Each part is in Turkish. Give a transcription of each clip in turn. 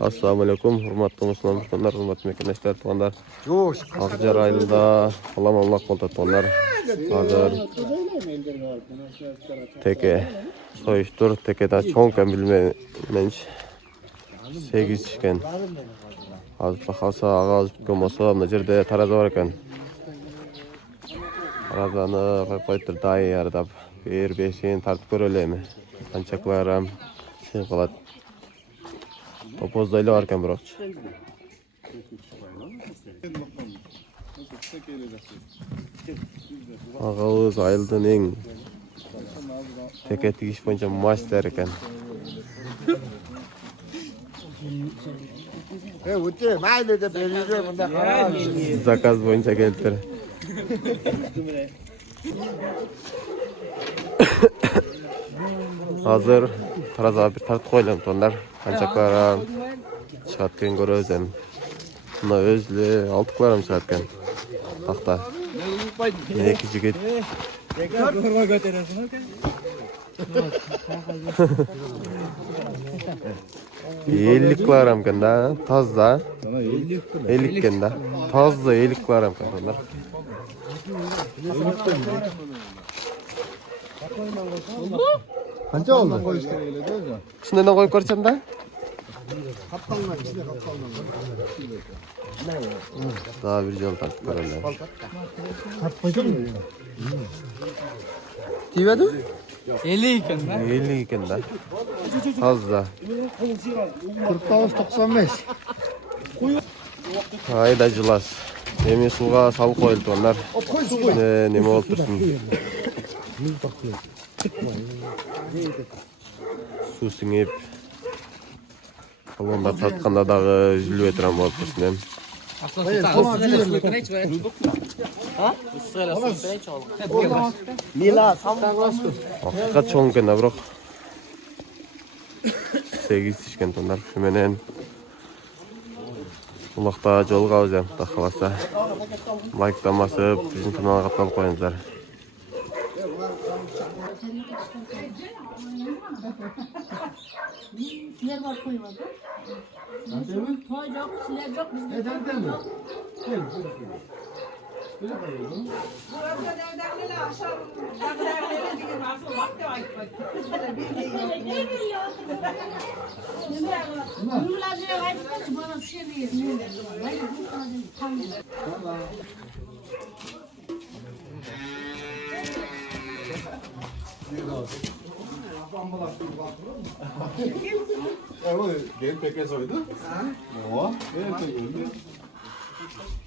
Assalamualaikum, hurmatli musulmonlar, hurmatli mekandaşlar, tuğanlar. Akjar ayında Alloh qo'lda tuğanlar. Hozir teke soyishtir, tekedan cho'nkan bilmayman. 8 chikan. Hozir bahosi og'oz bitgan bo'lsa, bu yerda tarozi bor ekan. Tarazani qo'yib tayyor deb, 1-5 tartib ko'raylikmi. Qancha qilaram, sen qiladi. Topozdaylar var ekan biroq. Ağız ayıldın eng teke tikish bo'yicha master ekan. O'te mayli deb berdi bunda qarab. Zakaz bo'yicha keltir. Hozir taroziga bir tartib qo'ydim tonlar. Qancha qilaram? Chiqatgan ko'rasiz. Buni o'zli 6 qilaram chiqatgan. Taxta. Ne yigit. To'g'ri ko'tarasan ekan. 50 qilaram kanda, toza. 50 kanda. Toza 50 qilaram kanda. Qancha oldi? Shundan qo'yib ko'rsam-da. Qapqonlar ichida qapqonlar. Daha bir yol tartib ko'raman. Qap qo'ydingmi? Tiyadi? 50 ekan da. 50 ekanda. Toza. 49.95. Hayda jilas. Demi suvga salib qo'yildi onlar. Nima bo'lib tursin? Suv singib. Kolonda tatqanda dağı üzülüp etirem bo'lib tursin ham. Haqiqat cho'nkan biroq. 8 ishkan tonlar. Shumenen Uloqda jolga olacağım, taxalasa. Like'dan basıp bizim kanala katılıp qo'yingizlar. Sizler var koymadı. Toy yok, sizler yok, bizde yok. Gel peke soydu. O, gel peke.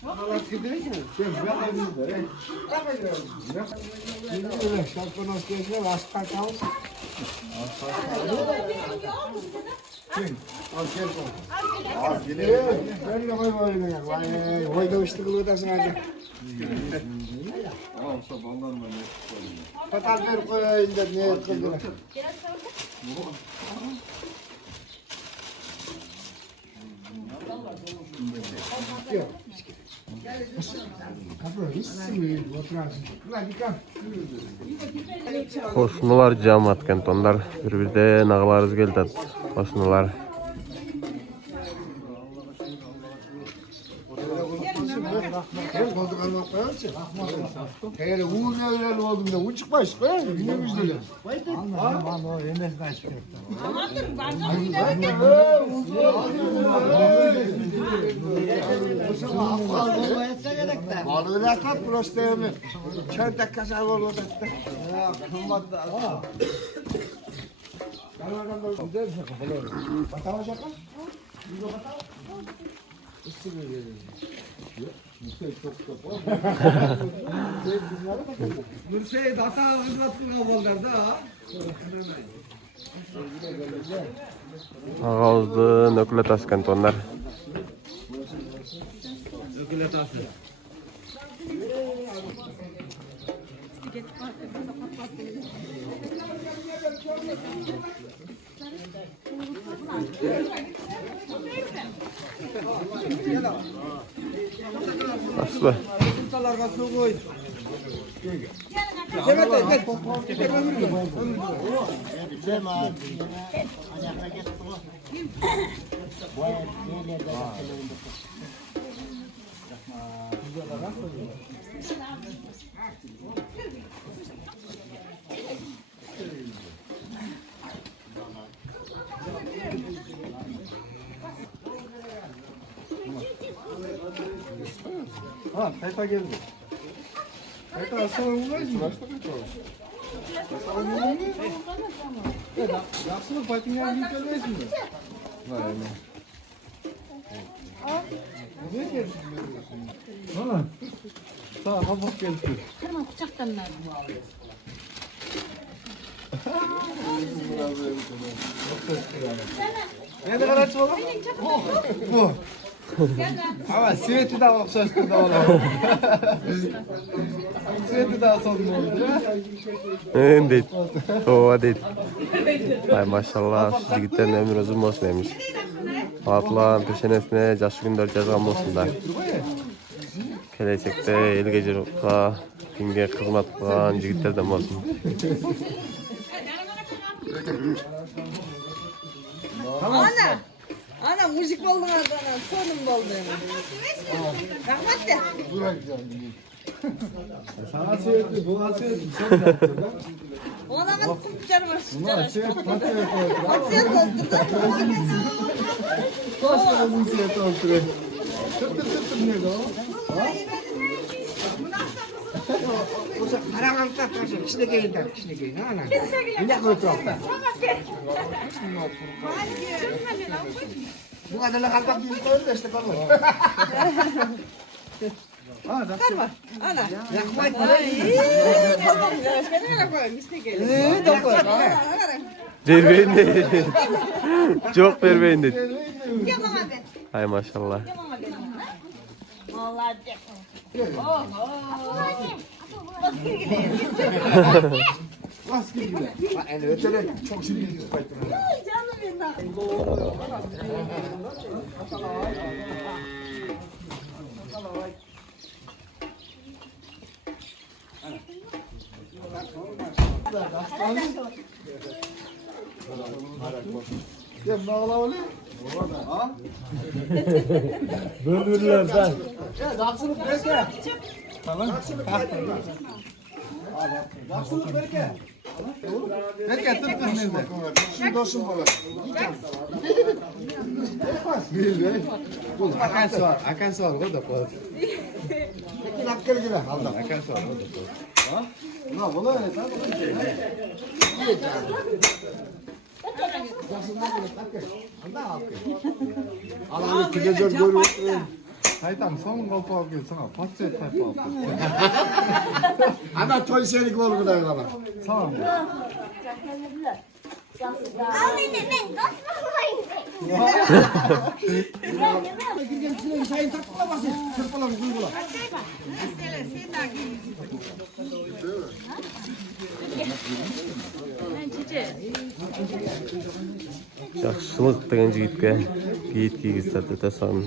Bakalım gidiyor. Sen bakabilirsin. Bakabilirsin. Şarkı nasıl geçiyor? Hasta kal. Al gel koy. Al geliyor. Ben de koy böyle ya. Vay, vay da işte bu da sana. Al sabahlar mı? Patal ver koy indir ne kıldı. Qo'shnilar jam atgan tonlar. Bir-birden ağlarız keldi. Qo'shnilar. Hem koltuğuna koyarsın. Hele uğur evvel olduğunda uçuk baş koyar. Yine müjdeli. Aman o enes kaçtı. Tamamdır, ben de Ağlı atat burası mi? Çöntek kaşar olur da. Nursey data hizmet qilgan bo'llarda. Ağızdı nöklet askan tonlar. Ökületası. Aslı. Ustalarga su koy. Demet gel. Ha, tayfa geldi. Tayfa aslan olmaz mı? Başka bir şey. Aslan olmaz mı? Yapsın Fatih'in yanına gelmez mi? Vay be. Nereye gelsin? Ha. Sağ kabuk geldi. Kırma bıçaktan ver. Ne kadar aç oğlum? Bu. Ama Siveti de okşaştı da oğlum. Siveti de son mu oldu? Değil. Ova değil. Ay maşallah şu yigitlerin ömrü uzun olsun demiş. Atlan peşenesine caşı gündür cezam olsun da. Gelecekte el gecelikka dinge hizmet kılan yigitlerden olsun. Ana müzik oldu ana sonum oldu. Rahmet de. Sana Siveti, buna Siveti. Sen de yaptın lan. Ona ben tutacağım Bunlar Siveti, Fatih'e koydu. Sen oldu. Başkanımın Siveti oturuyor. Tır tır tır tır neydi o? Karanlıkta taşı. Kişine giyin der. Kişine giyin. Ana. Yine koydu. Bu kadarla kalkıp bir koyun da işte kalır. Karma. Ana. Yakmayın. Tamam ya. Ben öyle koyayım. İşte gelin. Vermeyin değil. Çok vermeyin değil. Yapamam ben. Ay maşallah. Yapamam ben. Vallahi de. Oh. Bak gidelim. Maske gibi. Yani ötele çok şimdi yüz koydum. Canım benim. Ya bağla öyle. Böldürürler ben. Ya daksılık berke. Tamam. Daksılık berke. Berke tır tır nerede? Şu dostum falan. Bil be. Bu akan soğan o da koy. Bir dakika gire. Allah akan soğan o da koy. Ha? Ne bu lan? Tamam. Allah'ım gidecek böyle. Haytan son golpa alıyor sana. Patse tayfa aldı. Ana toy serik olur kadar bana. Tamam. Sayın takla basın. Kırpılar duygular. Yaxşılık degan yigitga yigit kiygizadi tasan.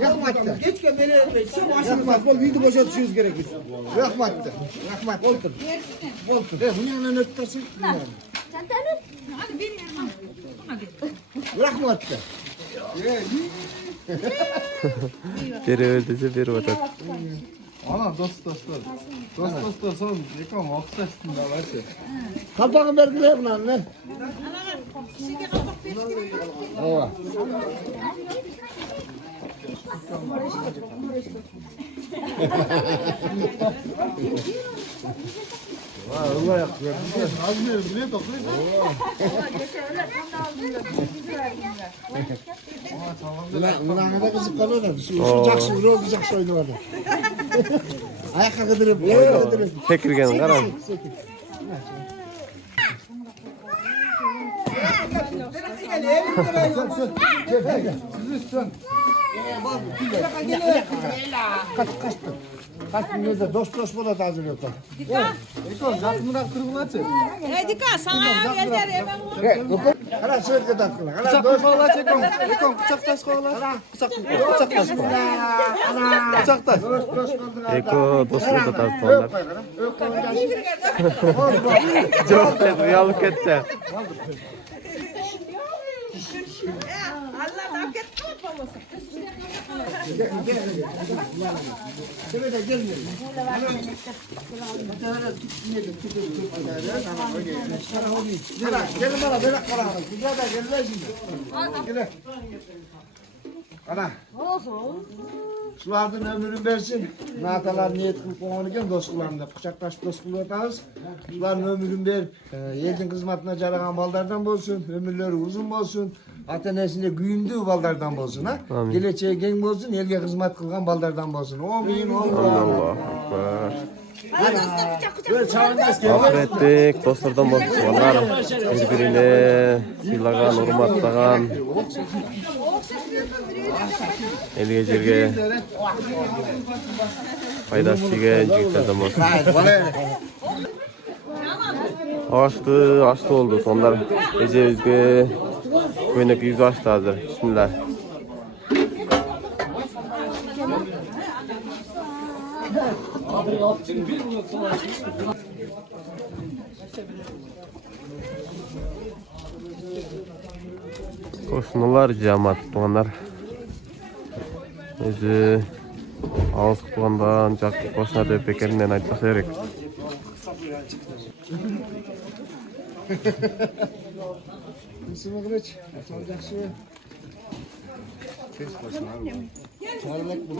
Yakmattı. Geç gel beni etmeyin. Sen başını sat. Bol büyüdü boşa düşüyoruz gerekir. Yakmattı. Rahmet. Olsun. Olsun. Bunu yanına öttersin. Hadi benim yanıma. Yakmattı. Biri öldüse biri vatat. Ana dostlar. Dostlar son yıkam okşaştın da var şey. Kapağın vergiler bunlar ne? Ova. Allah yapıyor. Az mı bile toplayın. Ulan ne kadar kızık kalıyor da. Şu sıcak su olacak şöyle orada. Ayakka kıdırıp. Sekirgen karan. Kaç gün yerde dost bola hazır yok. Hadi kal sana ya geldi hemen. Hala söyle kadar. Hala dost bola çekin. Bıçak taş. Eko dostluğu da tazı tonlar. Çok tez uyanık etti. Allah da ket kalmamasın. Gelin bana böyle kalan. Güzel de gelin şimdi. Gelin. Ana. Sulardın ömrün versin. Natalar niyet kılıp oğunuken dostlarında bıçaktaş dostluğu atarız. Suların ömrün verip yedin kızmatına caragan ballardan olsun. Ömürleri uzun olsun. Atanesinde güyündüğü ballardan olsun ha. Amin. Geleceğe gen olsun. Elge kızmat kılgan ballardan olsun. Amin. Allah akbar. Böyle çağırmaz ki. Affettik dostlardan bozulmalar. Birbirine silagan, hurmatlagan. Elge jerge faydası tigen jigitlerden olsun. Açtı oldu. Sonlar gece üzge köynek yüzü açtı hazır. Bismillah. Koşnular cemaat tuğanlar. Özü ağız tuğandan jakты koşna dep ekeninden aytpasa керек. Isımı kılıç. Soracaksı. Çağırlak bu.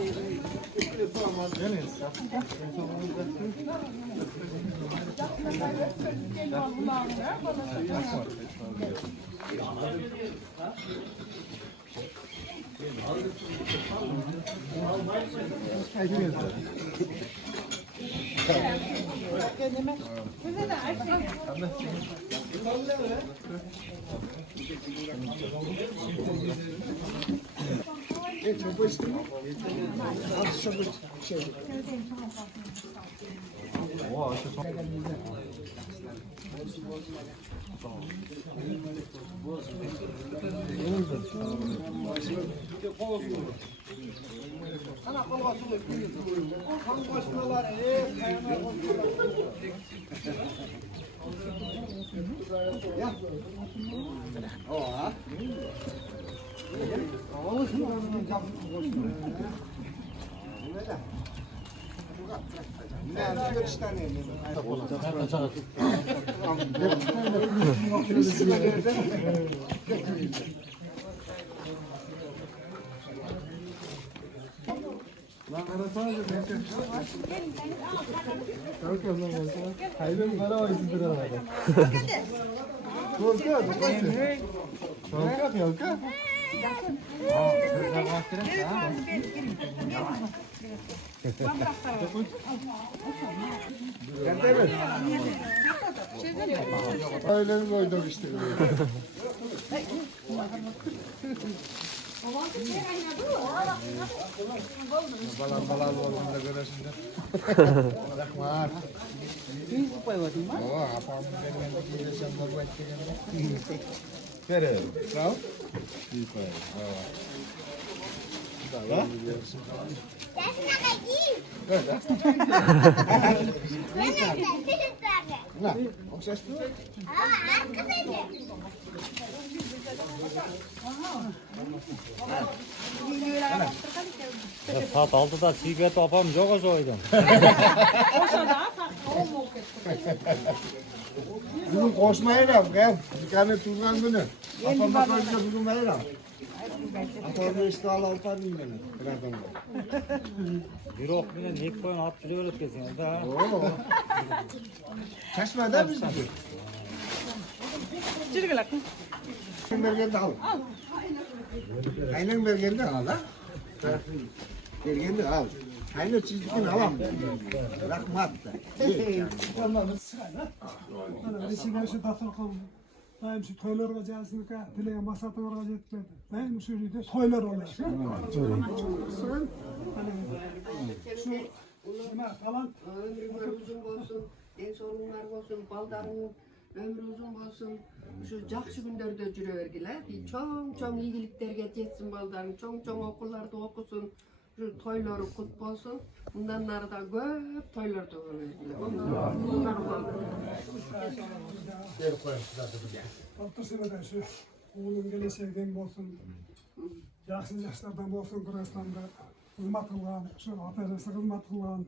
Öyle koydum işte. Balan oğlum da görürsün. Var. Oh, apa benim de sen de bu etkilerini. Ver. Bravo. İyi koy. Bravo. Da. Na, hoćeš tu? Saat 6'da sigaret apam yok o soydum. Bugün koşmayalım gel. Bir tane turgan günü. Apam bakarınca durmayalım. Apamı işte alalım beni. Birazdan. Bir ok bile nek koyun at bile öğretkesin. Oo. Çeşmede biz gidiyoruz. Çirgilak. Bergende al. Aynen bergende al ha. Bergende al. Çayını çizdikin alam. Rahmat da. Reşiden şu dasturxon daim şu toylarga gelsin ka, dileyen maksatlarga жетпedi. Daim şu yerде toylar oluyor. Ömrüңөр uzun bolsun, densoğluğunlar bolsun, baldarың ömrü uzun bolsun. Şu жақсы күндөрдө жүрө бергиле. Чоң ийгиликтерге жетсин балдарың, чоң окууларды окуsun. Şu toyları kut bolsun. Bundan nары da көп toylarda боло бергиле. Otursun şu oğlun gelecekten bolsun. Yaxşı yaşlardan bolsun Kırgızstanda. Hizmet kılgan, şu atanesi hizmet kılgan.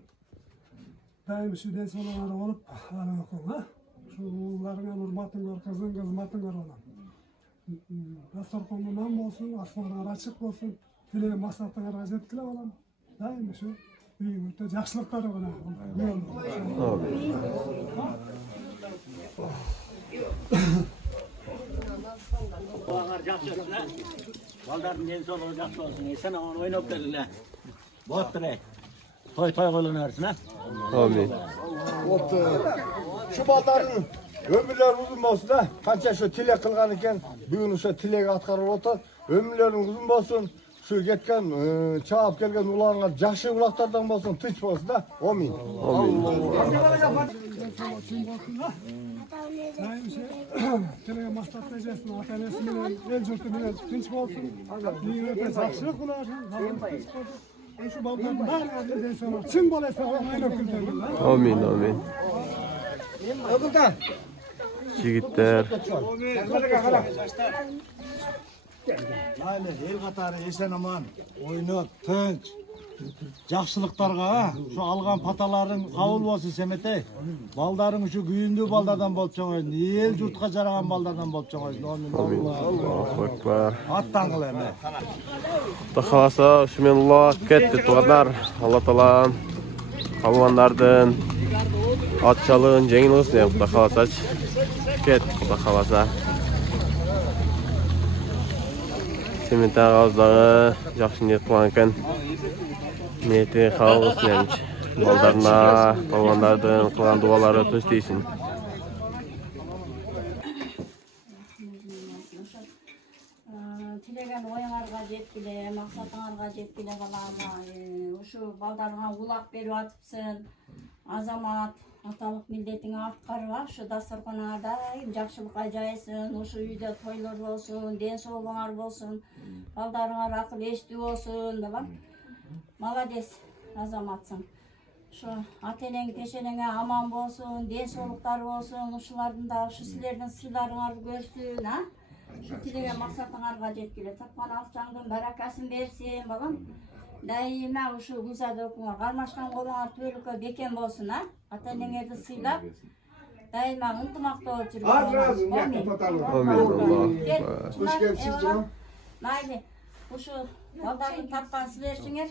Daim şu densoğluğunları olup okun ha. Şu oğullarına hürmetin gör, kızın hizmetin gör olan. Dasturxonundan bolsun, asmanlar açık bolsun. Dileyen maksatlarga jetkile olan. Daim şu büyüğünde yaxşılıkları olan. Bağlar жақсы olsun ha. Baldarın densoğluğu жақсы olsun. Sen onu oynayıp verin ha. Boğutturayım. Toy kılın versin ha. Amin. Şu baldarın ömürleri uzun bolsun da. Kança şu tilek kılgan eken, bugün şu tilek atkarıp otur. Ömürlerin uzun bolsun. Şu ketken, çağıp gelgen ulanlar жақсы ulaklardan bolsun, tıç bolsun da. Amin. Amin. Daim dileyen maksatlarga jetsin, atanesi bilen, el jurtu bilen tinch bolsun. Büyüğünde yaxşılık bulasın. Şu baldarın bari densoğluğu çın bolasa oynap kültürün. Amin. Amin. Öbürden. Jigitler. Mayli, el qatarı esen aman, oynap, tinch. Жақсылықтарға, şu algan pataların kabul bolsun Semetey. Baldarың şu güyündü baldardan bolup çoğayın. El jurtqa jaragan baldardan bolup çoğayın. Amin. Allahu Ekber. Attan kıl eme. Xudo xolasa Shumenulloh ketdi tug'anlar. Alloh taolo qalvonlardan otchalığın jengil qilsin Xudo xolasa. Ket Xudo xolasa. Sementay ağızları yaxşı niyet qilgan ekan. Niyeti qabul qilsin hamchi. Baldarına, qalvonlardan qilgan duolari o'tish deysin. Tilеген оюңарга жеткиле, максатыңарга жеткиле балама. Ушу балдарыңа улак берип атыпсың. Азамат, аталык милдетиңи аткарып, ушу дасторконуңа дайым жакшылыкка жайсын. Ушу үйдө тойлор болсун, ден соолугуңар болсун, балдарыңар акыл эчтүү болсун, балам. Молодец, азаматсың. Şu ata-eneң, пешенеңе аман болсун, ден соолуктары болсун, ушулардын да ушу силердин сыйларыңарды көрсүн, а? Şu tilegen maksatыңарга жеткиле, тапкан акчаңдын баракасын берсин, балам. Дайыма ушу гүлзада окуңар, кармашкан колуңар түбөлүккө бекен болсун, а? Ата-энеңерди сыйлап, дайыма ынтымакта болуп жүргүн. Hoş geldiniz canım. Mayli, ушу балдарын тапкан силерсиңер.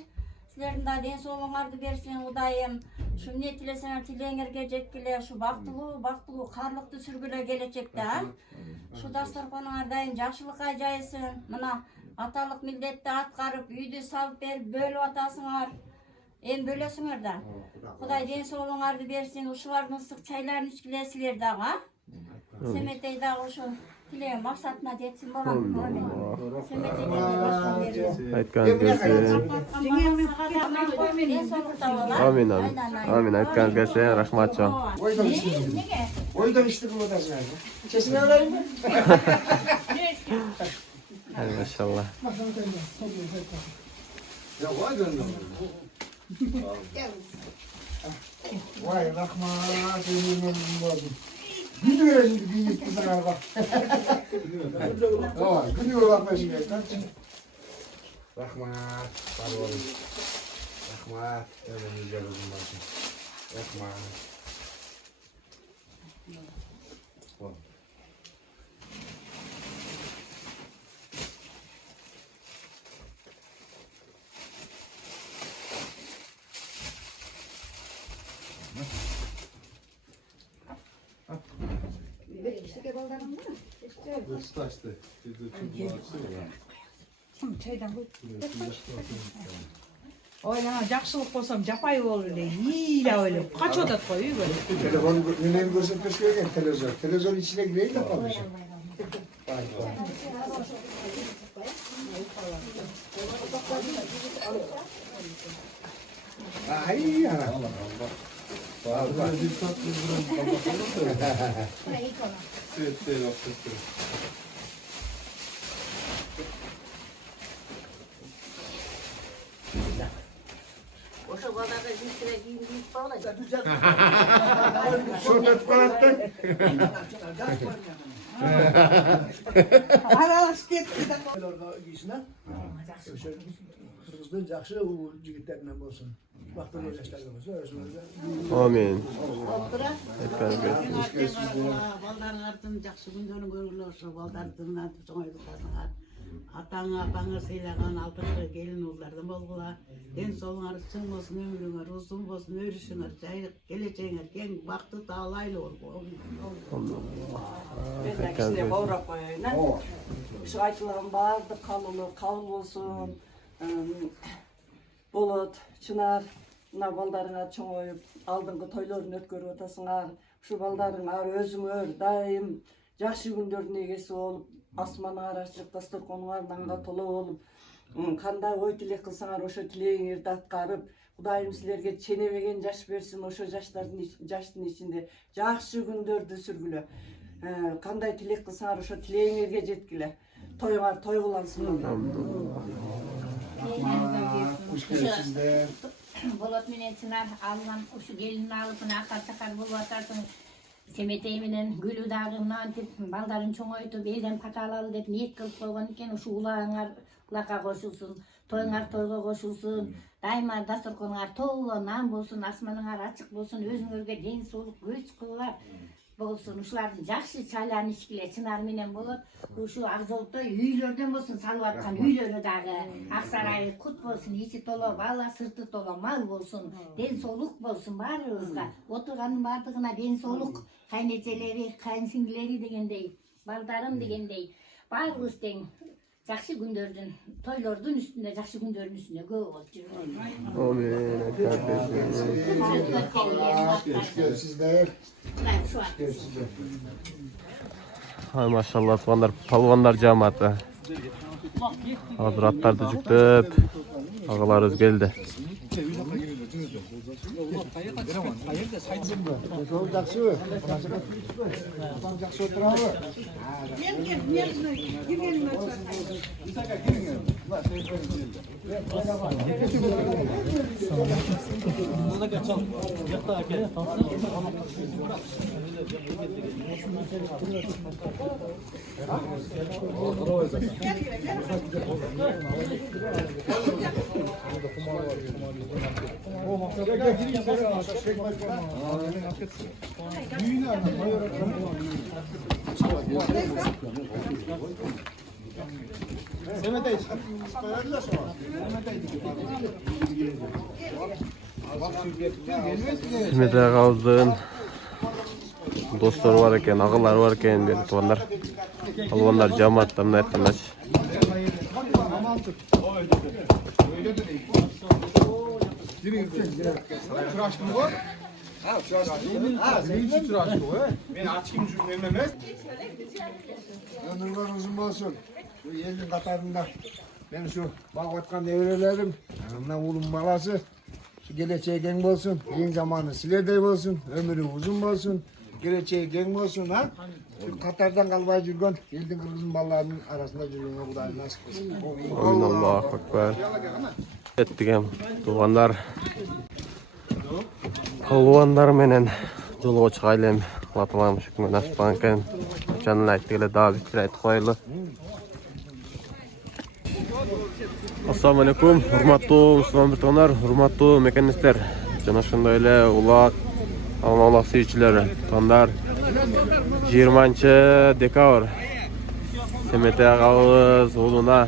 Силердин да ден соолугуңарды берсин, Кудайым. Şu эмне тилесеңер тилеңерге жеткиле, şu бактылуу карлыкты сүргүлө келечекте, а? Şu дасторконуңар дайым жакшылыкка жайсын. Мына аталык милдетти аткарып, үйдү салып берип, бөлүп атасыңар. Эми бөлөсүңөр да. Кудай ден соолугуңарды берсин, ушулардын ысык чайларын ичкиле силер дагы, а? Semetey дагы ушу tilegen maksatına жетсин болот. Semeteyden башка берип. Aytganingiz kelsin. Amin. Amin. Aytganingiz kelsin. Rahmat cho'ng. Oydan işte bu da yani. Çesine alayım mı? Maşallah. Ya vay gönlüm. Vay rahmat, senin olsun. Gidiyor şimdi büyük kızlar bak. Tamam, gidiyor bak peşine. Rahmat, sağ olun. Rahmat, evimize uzun olsun. Rahmat. Oylama жақшылық болсам жапай болу эле. Ийла ойлоп. Качып атат го үй бөлүп. Telefon menен көрсөтпөш берген телевизор. Телевизор içine gireyim de kalmış. Ay ana. Oşa balada cinsine giyindik bağla. Şöhret barattın. Аралашып кетти да. Kırgız'ın jakşı o jigitlerden bolsun. Baktırma yaşlardan bolsun. Amin. Балдарыңардын жакшы күндөрүн көргүлө ошо балдардын чоңойлуктасыңар. Атаңа апаңа сыйлаган алтынчы келин уулдардан болгула. Ден соолуңар чың болсун, өмүрүңөр узун болсун, өрүшүңөр жайык, келечегиңер кең, бактуу таалайлуу болсун. Ben de kişiye bağırak koyayım. Şu aytılan bağırdı kalılı, kavul olsun. Bulut, çınar, mına baldarına çoğuyup, aldığınғы toylarını ötkörüp otasыңар. Şu baldarыңар özüңөр, daim, жақшы күндөрдүн эгеси болуп, асман арачылык дасторконуңардан толо болуп, кандай ой тилек кылсаңар ошо тилегиңерди аткарып, Кудайым силерге ченебеген жаш берсин, ошо жаштын ичинде жакшы күндөрдү сүргүлө. Кандай тилек кылсаңар ошо тилегиңерге жеткиле. Тоюңар той кылансын. Болот менен Чынар алган ушу келин алып акар чакар болуп атасың. Семетей менен Гүлү дагы мынантип балдарын чоңойтуп элден пата алалы деп ниет кылып койгон экен. Ушу улааңар улакка кошулсун, тоюңар тойго кошулсун. Дайыма дасторконуңар толо нан болсун, асманыңар ачык болсун, өзүңөргө ден соолук, көч кубат болсун. Ушулардын жакшы чайларын ичкиле Чынар менен болот. Ушу ак жолтой үйлөрдөн болсун, салып аткан үйлөрү дагы ак сарайы кут болсун, ичи толо бала, сырты толо мал болсун, ден соолук болсун баарыбызга. Отурганын баардыгына ден соолук, кайнечелери, кайынсиңдилери дегендей, балдарым дегендей, баарыбыз тең жакшы күндөрдүн, тойлордун үстүндө, жакшы күндөрдүн үстүндө көп болуп жүргөн. Sizler. Hay maşallah tuğanlar, palvanlar cemaati. Hazır atlardı жүктөп, ağalarız geldi. Çok jakşı. Jakşı oturabı. Simete ağazdığın dostları var eken, ağalar var eken beri tuğanlar. Alvanlar cemaatlarını aytkanlar. Ömürler uzun olsun. Şu elin katarında ben şu bak otkan devrelerim, yanımda oğlum balası. Şu geleceğe geng olsun, yeni zamanı siledey olsun, ömrü uzun olsun, geleceğe geng olsun ha. Şu Katar'dan kalmaya жүрген elin kırgızın ballarının arasında жүргенге Kuday nasip etsin. Amin Allahu Ekber. Ettigem tuğanlar. Palvanlar menen jolgo çıgaylem. Latmamış gün açpan eken. Canın ayttıgıla daha bitir ayt koylu. Assalamu alaikum, hurmattуу Müslüman birtonar, hurmattуу mekanistler. Jana şunda ele ulak, alma seyircileri, tonlar 20 dekabr Semete ağabız oğluna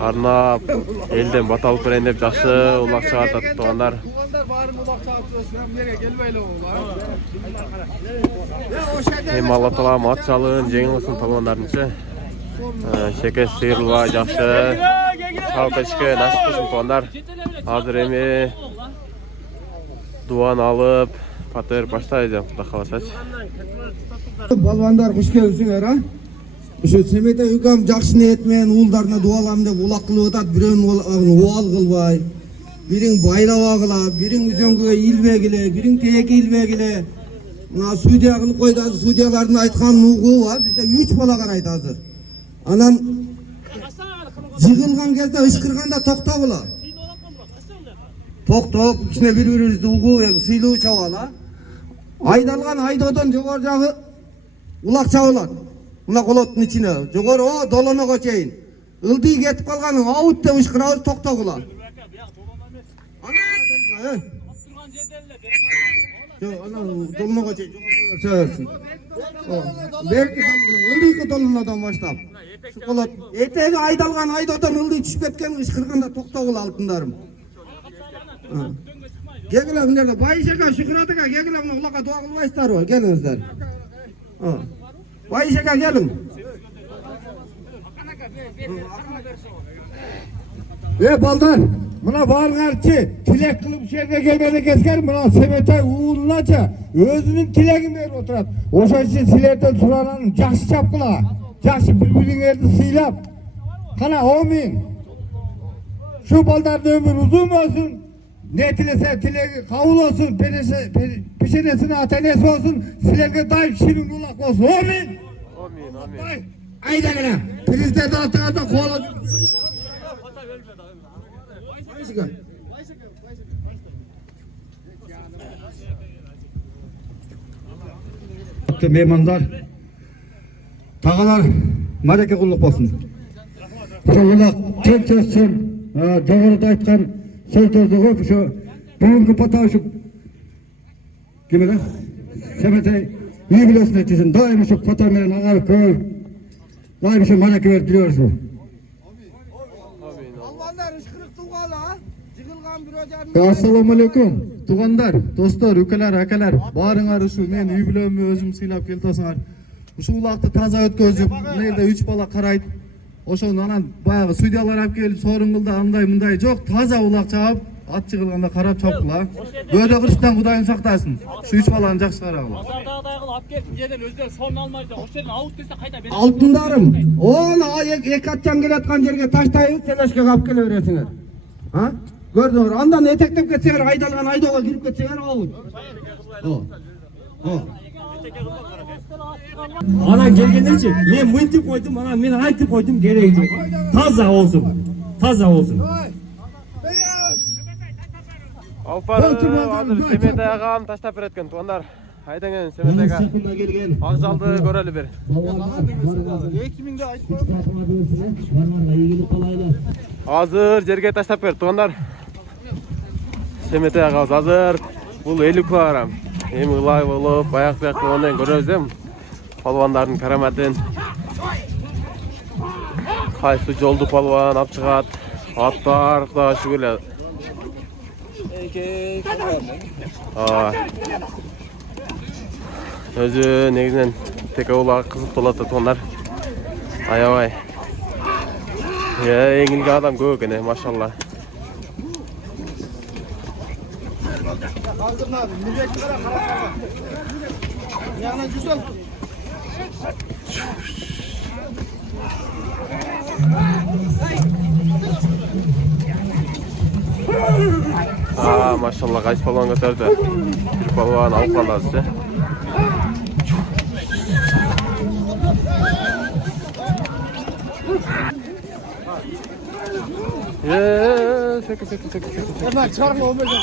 arnap elden batalıp veren dep jakşı ulak çağırtat tonlar. Hem Allah taala mat çalın, jеңil olsun palvanlarınçı. Şeker sıyırlığa jakşı. Sağlık eşke nasip kılsın tuğanlar. Hazır emi duan alıp patır başlayacağım. Kuda kalasa. Balvanдар куш келипсиңер а? Ошо Семете укам жакшы ниет менен уулдарына дуалам деп улак кылып атат, бирөөнү убал кылбай, бириң байлабагыла, бириң үзөңгүгө илбегиле, бириң тээкке илбегиле. Мына судья кылып койду, азыр судьялардын айтканын угуп, бизде 3 бала карайт азыр. Анан жыгылган кезде ышкырганда токтогула. Токтоп, кичине бири-бирибизди угуп, сыйлуу чабала. Айдалган айдоодон жогору жагы улак чабылат. Мына колоттун ичине, жогору долоного чейин. Ылдый кетип калган аут деп ышкырабыз, токтогула. Ana dolmağa çağırsın. Belki ıldığı dolmadan başlap. Şu kolat eteği aydalgan aydodan ıldığı düşüp ketken ışkırganda toktağıl altınlarım. Gelin nerede? Bayışaka şüküratıka gelin ulaka dua kılmayızlar var. Gelinizler. Bayışaka gelin. Baldar. Mına bağırgarçı, tilek kılıp şehirde gelmeni kesker, mına Semetay uğurlaça, özünün tilegin verip oturat. Oşa için silerden surananın jakşı çapkıla, jakşı birbirlerinizi sıylap. Kana omin. Şu baldarda ömür uzun olsun, ne tilese tilegi kavul olsun, pişiresine atenesi olsun, silerge daim şirin ulak olsun, omin. Omin. Ayda gene, prizde dağıtına da kovala. Mehmanlar, tağalar, mareke kulluk olsun. Çoğulak, tek söz, doğruda aytkan sözlerdi şu bugünkü pata şu kimede? Semetay iyi biliyorsun etsin. Daima şu pata menen agar kör. Daima şu mareke verdiriyoruz. Assalamu alaikum. Tugandar, dostlar, ülkeler, akalar, barыңар uшу men үй бүлөмү өзүм сыйлап келтосуңар. Ушул улакты таза өткөзүп, мына 3 бала карайт. Ошону анан баягы судьялар алып келип сорун кылды, андай мындай жок, таза улак чаап, ат жыгылганда карап чапкыла. Бөөдө кырыштан Кудайым сактасын. Ушу 3 баланы жакшы карагыла. Базардагыдай кылып алып келип, жерден өздөрү сорун алмайды. Ошол жерден аут десе кайта берет. Алтындарым, оны эки атчан келаткан жерге таштайбыз, селешке алып келе бересиңер. Ha? Gördüңөр, andan etektеп кетсеңер, айдалган айдоого кирип кетсеңер, аут. Ana gelgenlerçi, men mıntip koydum, ana men aytip koydum, gereği yok. Taza olsun, taza olsun. Alparı, hazır Semetay ağam taştap beretken tuğanlar. Aydan Semetay ağa. Ağzaldı göreli bir. Hazır жерге таштап бер тугандар. Semetay ağabыз hazır. Бул 50 килограмм. Эми ылай болуп, баяк-баяк болгондон көрөбүз эми. Палвандардын караматын. Кайсы жолду палван алып чыгат. Аттар Кудайга шүгүр эле. Өзү негизинен теке улага кызык болот тугандар. Аябай. Эң илге адам көп экен, машалла. Машалла, кайсы палван көтөрдү. Бир палван алып калды. Hemen çarpma olmayacak.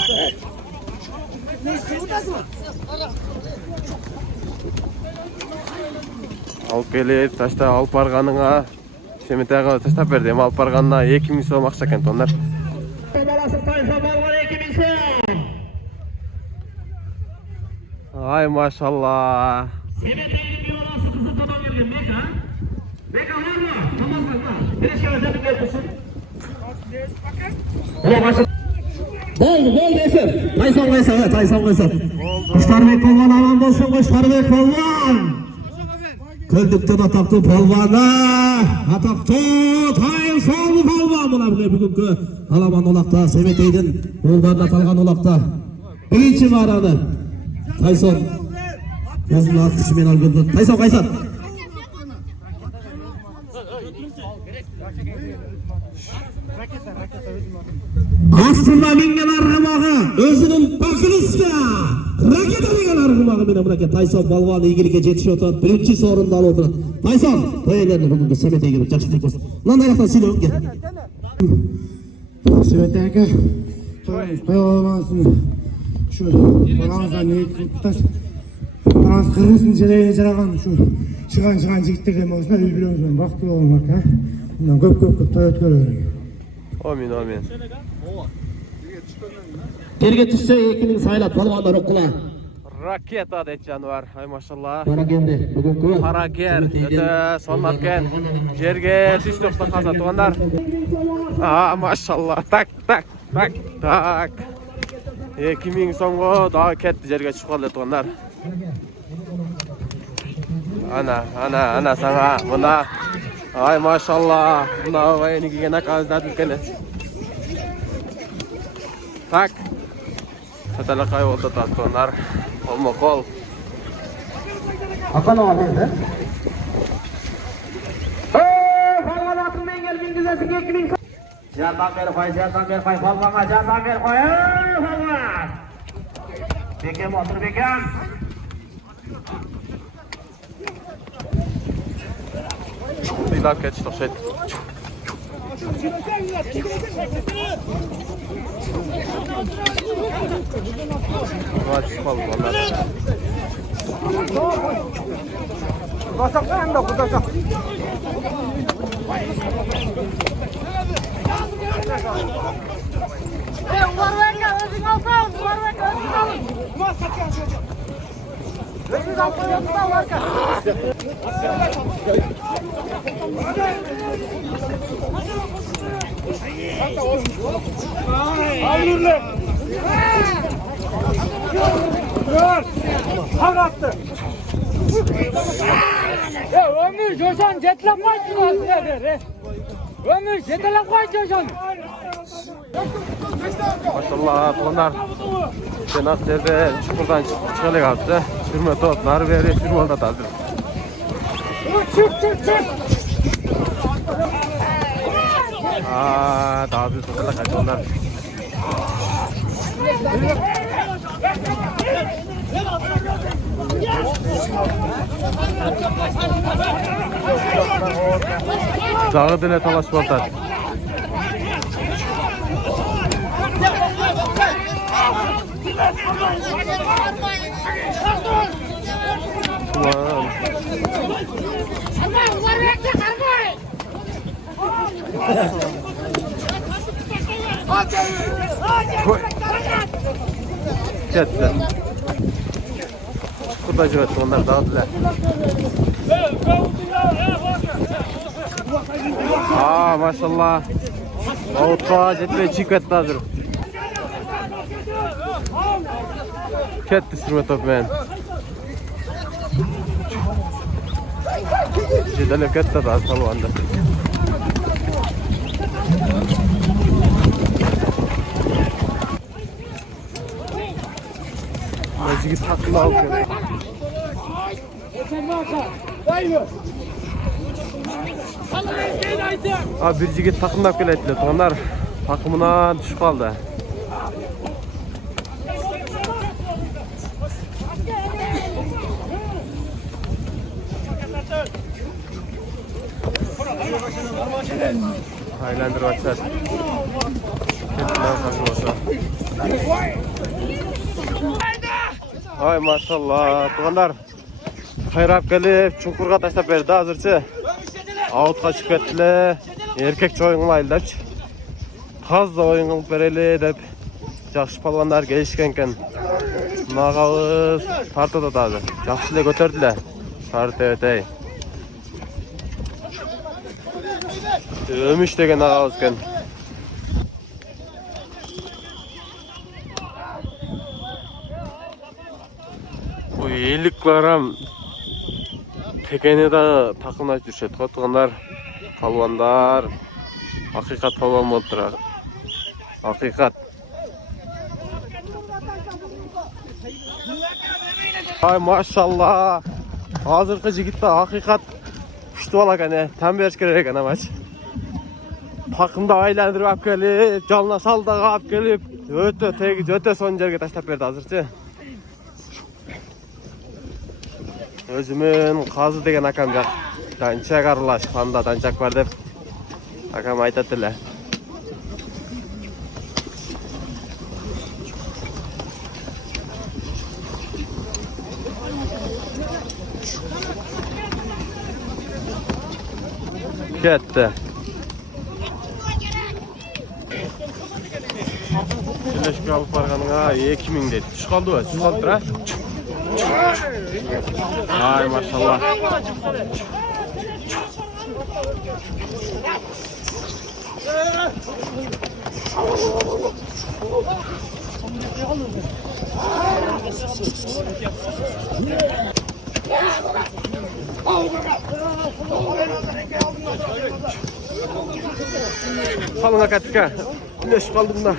Алып келип, ташта алып барганыңа Semetayга таштап берди. Эми алып барганына 2000 сом акча экен тондар. Баласы тайса балган 2000 сом. Ай машалла. Semetay'ın bir balası kızı baba gelген Meka. Meka var mı? Tamam mı? Bir şey ödedi gelsin. Bol desin. Tayson koysa, Tayson koysa. Kuşkarbek polvan alan bolsun, Kuşkarbek polvan. Köldükten ataptı polvana. атақты тайын солы балуан мына бүгінгі аламан олақта Семетейдің ұлдарына аталған олақта бірінші мараны Тайсон өзінің ат күшімен алып келді. Тайсон қайсат. Астында менген арғымағы өзінің бақылысқа ракета деген арғымағы мен мұнеке Тайсон балуан игілікке жетіші отырады. Бірінші орында алып отырады. Тайсон тойлеріне бүгінгі Семетейге бір жақсы тек болсын. Мынандай аяқтан сөйлеуің кел. Семетейге той болмасын. Şu balağınızda neydi tutar? Balağınız kırgısın jeleye jarağan şu çıgan jigitlerden olsun үй-бүлөңүзбен бактылуу болмок, ha? Bundan көп той өткөрөлүң. Amin amin. Terge түшсе екінің сайлап балуандар оқыла. Raketa deyt жануар. Ay maşallah. Парагенде бүгүнкү Парагер өтө сонаткен жерге түштүк каза тугандар. Машалlah. Так. 2000 сомго дагы кетти жерге чыгып калды тугандар. Ана сага мына. Ай машалlah. Мына вайны кийген аказда түкене. Так. Сатала кай болду тугандар. Колмо-кол. Акан алды. Балғанатын мен келген гізесің 2000 сом. Жардам бер қой, балғанға жардам бер қой. Балған. Бекем отыр, бекем. Dilap geçti şey. Hadi çıkalım vallahi. Basaktan da kudasak. Umarlarga o'zing olsan, umarlarga o'zing ol. O'zing olib qo'yapsan ularga. Alırlar. Harattı. Ya ömür coşan jetlep koysun aslında. Ömür jetlep koy coşan. Maşallah tuğanlar. Cenaz yerde çukurdan çıkalı kaldı. Sürme top, nar veri, sürme oldu tadı. Çık. Daha bir tutarla kaçtı onlar. Dağı dile talaş voltar. Ulan. Ketdi. Çukurda jiratdi onlar dağıdılar. Maşallah. Avutqa jetmey chiqib ketdi hozir. Ketdi sürme top men. Jedalab ketdi hozir palvonda. Jigit haqqini olib keldi. Bir jigit taqimlab kelayaptilar tuğanlar. Taqimidan tushib qoldi. Aylantirib atadi. Ay maşallah tuğanlar. Qayrab kelib chunqurga tashlab berdi hozircha. Avutqa chiqib ketdilar. Erkek cho'yinglaydi debchi. Qazda o'yin qilib berayli deb yaxshi palvonlar kelishgan ekan. Nag'aviz tartib o'tadi. Yaxshilar ko'tardilar. Tartib o'tay. Ömüş degan nag'aviz ekan. Bu 50 kilogram tekeni de takımlar düşet. Tuğanlar Palvandar. Hakikat palvan bolup turar. Hakikat. Ay maşallah. Hazırkı jigitler hakikat күчтүү бала экен. Там бериш керек экен амач. Takımda aylandırıp alып kelip, жалына салдаga алып келип, өтө тегиз, өтө сонун жерге таштап берди азырчы. Өзүмүн Казы деген акам жак Данчак аралаш, анда Данчак бар деп акам айтат эле. Ketdi. Birleşik alıp barganыңа 2000 dedi. Tuş kaldı o, tuş kaldı ha. Ay maşallah. Salın akatika. Birleşik kaldı bunda.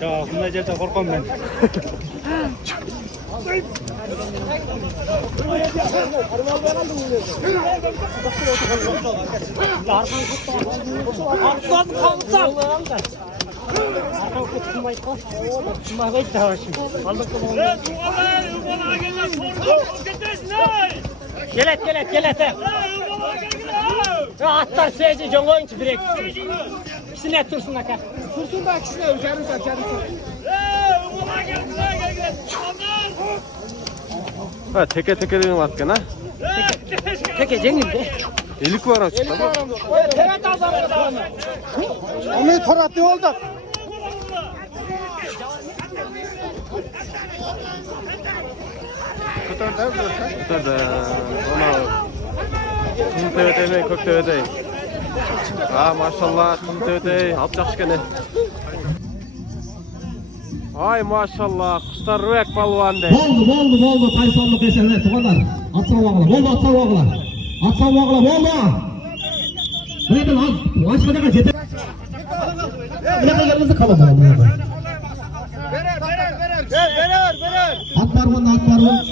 Ya bunday жерде корком мен. Kelet. Atlar seyirci jongoyuncu direkt. İkisine tursun aka. Tursun da ikisine ölçerim saçarım. Ha teke dedim atken ha. Teke cengiz. Elik var açıkta. Evet azam. Onu toratı oldu. Tutar da. Ona. Kızıl teveteyim, kök teveteyim. Ha maşallah kızıl teveteyim. Alıp jakşı kene. Ay maşallah kuşlar rüvek palvan de. Boldu Taysonluk eserler tuğanlar. Atsan vağla, boldu atsan vağla, boldu. Neydi lan? Başka ne kadar yeter? Ne kadar yerinizi kalın bana bunu. Verer. At var bunda, at var bunda.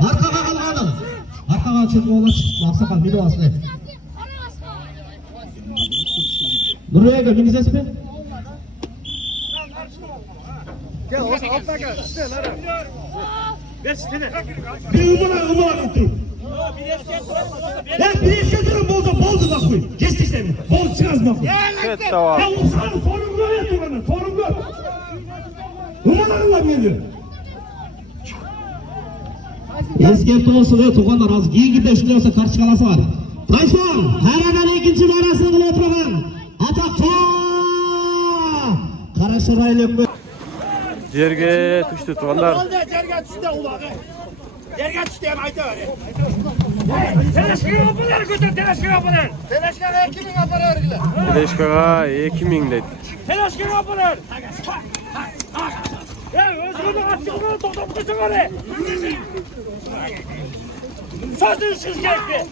Arkaga kalkalım. Arkaga çıkma olur. Maksakal bir duası ne? Buraya gel, beni ses mi? Gel, altına gel. İşte, nara. Ver sitene. Bir umala götür. Ya bir eşe durun boldu bak bu. Kestik seni. Bol çıkaz bak bu. Evet tamam. Ya o sana sorun böyle tuğanı, sorun böyle. Umalarınla geliyor. Eskert olsun ve tuğanlar az giyin gide şunlarsa karşı kalası var. Tayson, her adam ikinci arasını kılı oturgan. Atakta! Karaşıraylı mı? Yerge düştü tuğanlar. Yerge düştü ulağı. Yerge düştü yani ayta var. Teleşkiri kapılar götür, teleşkiri kapılar. Teleşkiri 2000 kapılar örgüler. Birleşkağa 2000 dedi. Teleşkiri kapılar. Ya özgürlük açıklığını toplamışsın oraya. Sözsüz gerekti.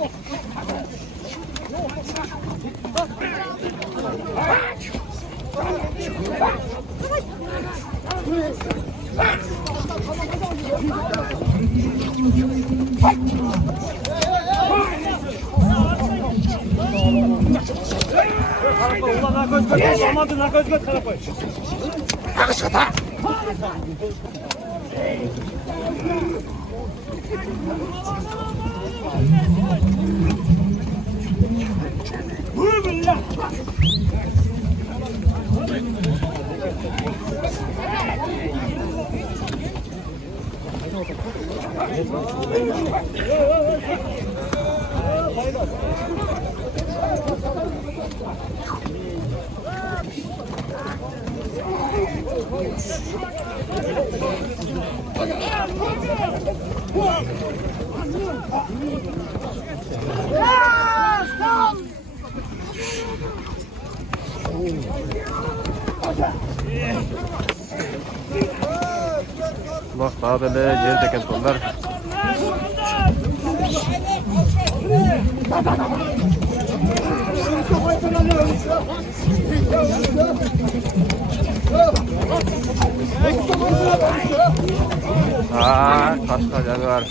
Bak daha da yerde ekan tonlar. Kaçta canı var.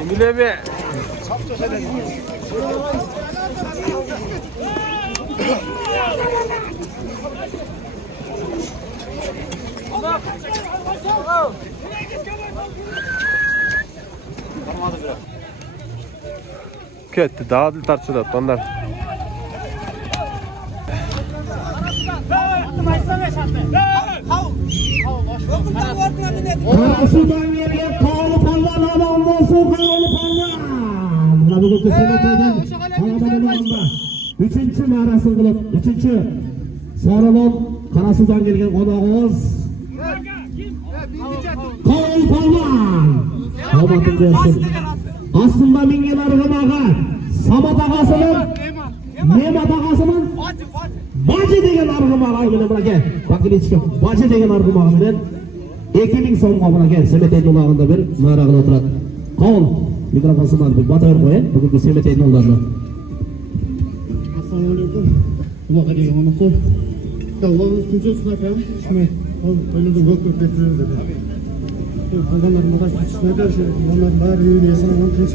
Emile mi? Ketdi, dağıdı tartışıda onlar. Karasudan geliyor Kağlı Palvan adam olsun Kağlı Palvan. Buna bugün kısmet eden Anadolu Ağında 3. mağarası kılıp 3. Sarılın Karasudan gelgen konağımız Kağlı Palvan. Amatın dersin. Aslında mingen argımağa Samat ağasının Mehmet ağasının Bacı degen argımağa aynen buna gel. Bakın içkim. Bacı degen argımağa bilen 2000 so'mga buna gel. Semetayning ulog'ida bir ma'ra qilib o'tiradi. Qovul mikrofon simadi bir batayib qo'ying. Bugungi Semetayning uloqlarni. Assalomu alaykum. Uloq degan onasi. Davlat üstünce sunakam. Shuni qo'lida bo'lib ketdi dedi. Qolganlar maqash tushmaydi. Shu onlar bari uyini yasagan tinch.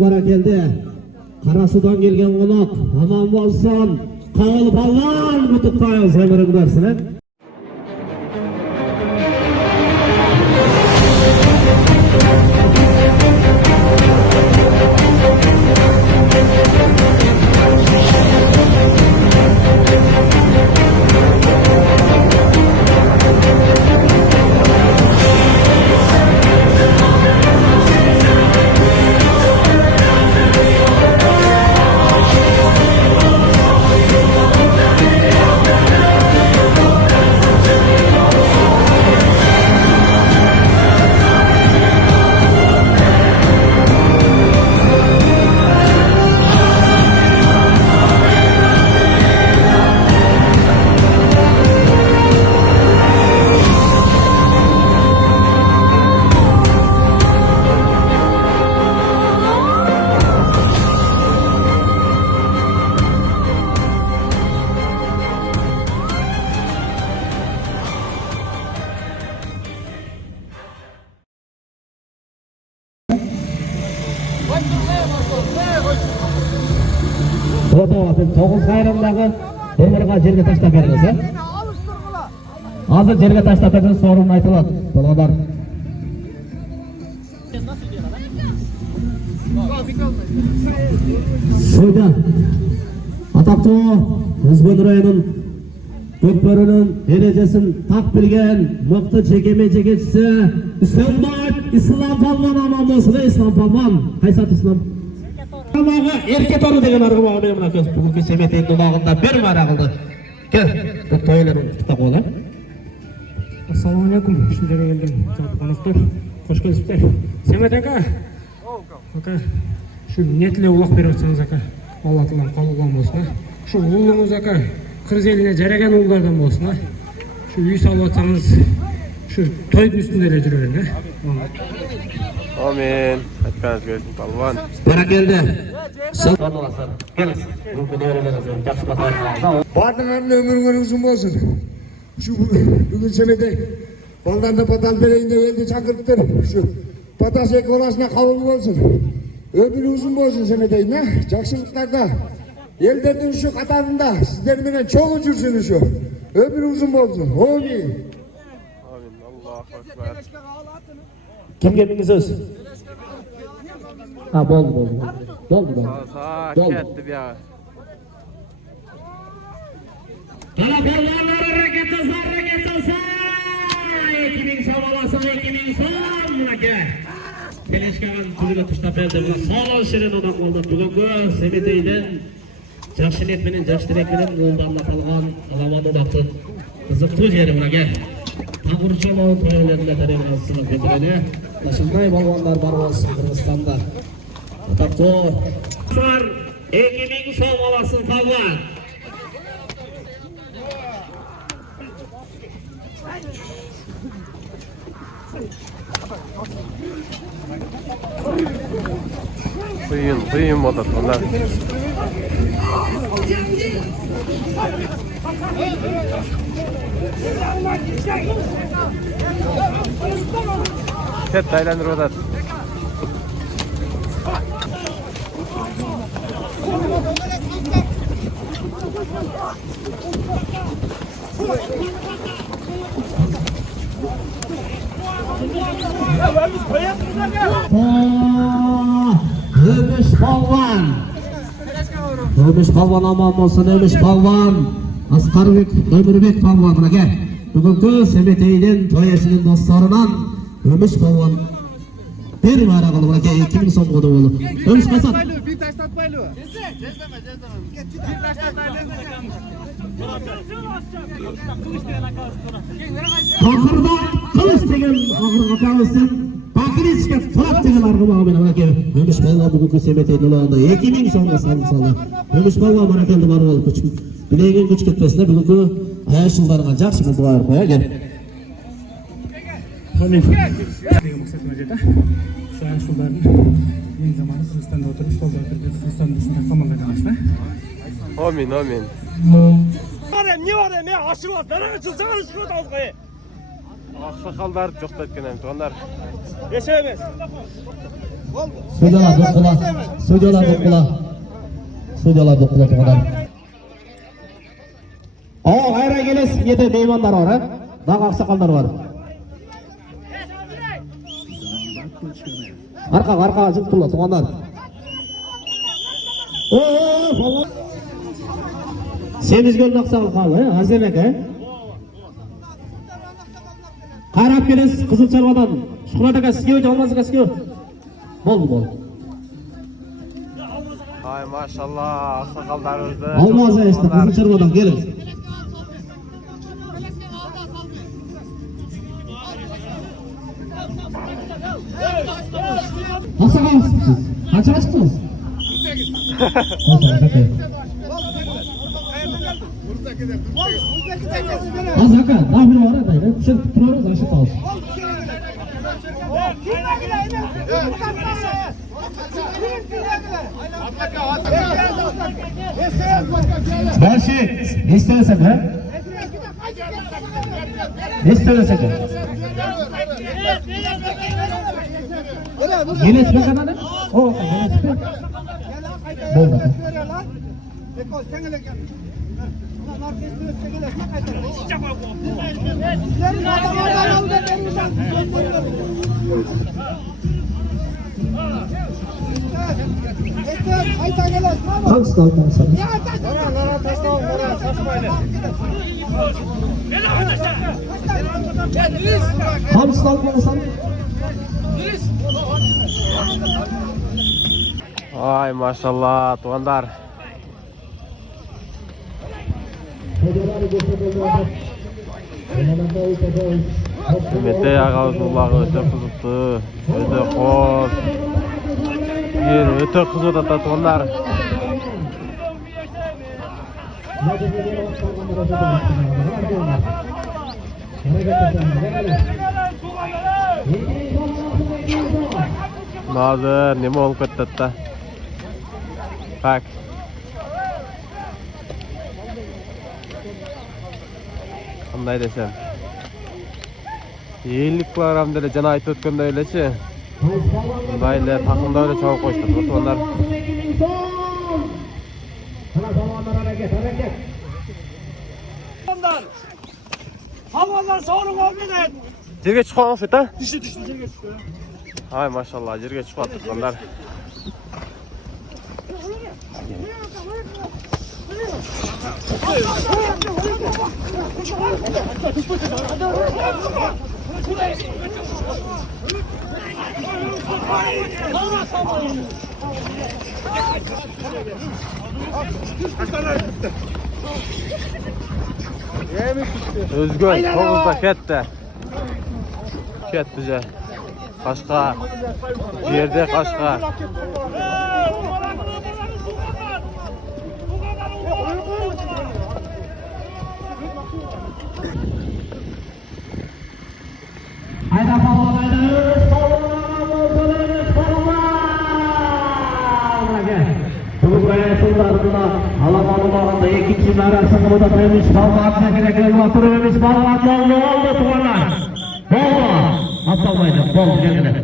Barakeldi. Qarasudan kelgan uloq omon bo'lsin. Kağlı Palvan kutuktayız hemen dersine. To'g'uz ayrimdagi to'mirga yerga tashlab beramiz. Hozir yerga tashlab bergan so'rovni aytiladi. Birodar. Şurada ataqlı Özbek rayonun Gökbörünün derecesini tak bilgen mıqtı çekeme çekecisi İslam Palvan aman olsun İslam Palvan. Kaysat İslam? Argımağı erke toru degen argımağı benim akız. Bugünkü Semetayning ulog'ida bir mara qildi. Gel, bu to'ylarni kutib qo'yinglar. Assalomu alaykum. Shunga keldim. Qonaqlar, xush kelibsizlar. Semet aka. Aka, shu niyatli uloq bersangiz aka. Alloh taolo qabul qilsin. Shu ulug'ingiz aka, qiz eline jaragan ulug'lardan bo'lsin. Shu uy solib atsangiz, shu to'yning ustida juravering. Amin. Aytganingiz kelsin Palvan. Barakeldi. Bardan ömrün uzun olsun. Şu bugün senede baldan patal vereyim de elde çakırttır. Şu patas ekolasına kabul olsun. Ömrü uzun olsun senede ne? Jakşılıklarda ellerinin şu katarında sizlerden çok uçursunuz şu. Ömrü uzun olsun. Amin. Amin. Allahu ekber. Kimga mingi so'z? Ha, bo'ldi. Sağ ketdi bu yoqqa. Qala polvonlar harakat qilsa 2000 so'm olasan, 2000 so'm aka. Kelishgan pulga tashlab berdi. Sog'lom shirin odam bo'ldi. Bugungi Semeteydan yaxshi niyat bilan, yaxshi tilak bilan yo'ldan qolgan alamani vaqti qiziqli yeri aka. Tag'urchalov to'ylarida tayyorlanib ketiladi. Shunday polvonlar bor bo'lsin Qirg'izistonda. To'g'ri. 2000 so'm olasin polvon. Kıyın motor onlar. Hep Taylandır o da. Ömüş polvon. Ömüş polvon aman bo'lsin, Ömüş polvon. Asqarbek Ömürbek polvon aka. Bugungi Semeteydan to'yasining dostlaridan Ömüş polvon bir mara qilib aka 2000 so'm bo'ldi. Ömüş qasat. Bir tashlatmayli. Bir tashlatmayli. Tohirda qilich degan og'ir okamizdan Bakirishga turab degan arg'umog'i bilan aka. Ömüş polvon bugungi Semeteydan 2000 so'mga saldi. Ömüş polvon mana keldi bor bo'lib kuch. Bileğin kuch ketmasida bugungi ayashlarga yaxshi bir duo qo'ya gel. Amin. Maqsadga jeta. Şu ayashlarni eng zamonda Qirg'izistonda o'tirib, stolda o'tirib, Qirg'izistonda shunday qamalgan emasmi? Amin, amin. Ne var ne aşı var. Nereye çıkacağız şunu tavukayı. Aksakallar çok etken hem onlar. Yaşayamaz. Sudyalar dokula. Sudyalar dokula. Sudyalar dokula kadar. O ayra geles yedi meyvanlar var ha. Daha aksakallar var. Arka zıptılar tuğanlar. Falan. Semiz gölün aksakal kalı he. Hazemek he. Qarab kelesiz Qizilcharvadan. Shuhrat aka sizga o'tib olmasiz aka sizga. Bo'ldi. Ay maşallah aksakallarımızda. Olmaz işte Qizilcharvadan kelin. Aksakalısiz. Qancha chiqdingiz? 18. Az aka, daha bir var adaydı. Şu turarız aşı kalsın. Ben şey, ne istersen ha? Ne istersen ha? Yine çıkan adam? O, yine çıkan. Bol bakın. Hangisi daha konuşalım? Hangisi daha konuşalım? Ay maşallah tuğanlar. Semetey ağabeyimiz ulağı öte kızıktı. Öte koz. Yer öte kızı da tuğanlar. Nazır neme olup ketdi da. Bak. Qanday desem. 50 kilogram dele jana aytib o'tganda o'ylachi. Bunday taqimda o'yla chavoq qo'yishdi. Fotolar. Havanlar soğuk olmadı. Yerga chiqoq feta. Düştü yerga düştü. Ay maşallah yerga chiqyapti qanday. Özgün, Toğuz'da ketdi. Ketdi. Kaşka. Yerde Kaşka. Hayda balon hayda. Бүгінгі жылдарында аламаны бағында екінші арасында да Өміш Балуатына керек отыр. Өміш Балуат болды туғандар. Болды. Аталмайды. Болды келгілер.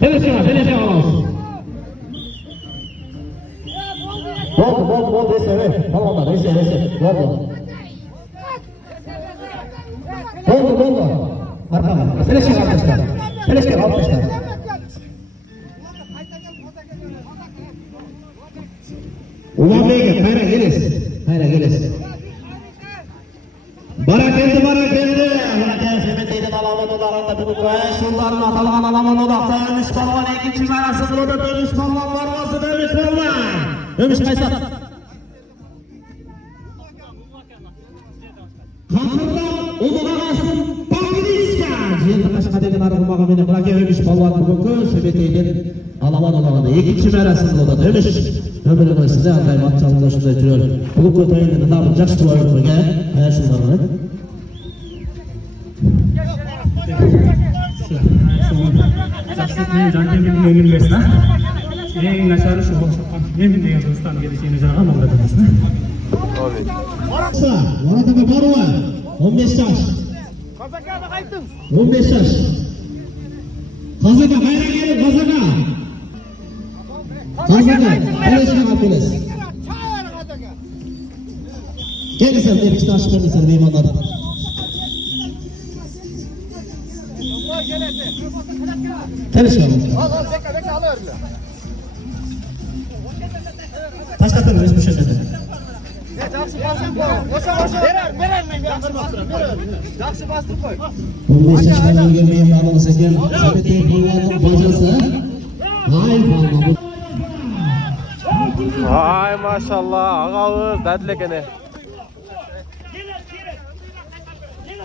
Телеше қалауыз. Болды, есе, балуандар, есе, болды. Болды. Арқаға, телеше қалып таштар. Ulan Bey'e hayra geliriz. Bara geldi. Bırakın Semetey'de alaman olarında бүгінгі şunların atalığın alaman olaqta Ömüş Balvan ikinci arası burada Ömüş Balvan varması Ömüş Balvan. Ömüş Kaysat. Kapırda Uluğarasın Bakırızca. Жиынды қашқа деген арғымаға мені бұрake Ömüş Balvan бүгінгі Semetey'den alaman olağında ikinci arasında burada Ömüş. Ömürün size андай матчалында ушундай жүрөр. Клуб тайында набы жакшы болот экен, аяшыларга. Жакшы жантемдин өмүрүн да. Эң начары ушу болсокон мен деген достан келишини жарган болду да. Murat'ın Barua 15 yaş. 15 yaş. Kazaka hayra gelin Kazaka. Teleşine kapılız. Gelin sen de bir tane açıp verin sen meyvanlar. Teleşine kapılız. Bekle alıyorum. Taş kapılır hiçbir şey dedi. Жақсы бастыр қой. 15 yaşından gelmeyen bağlaması gel. Sepeti kullandım bacası. Hayır Ay maşallah ağabey dadilekene.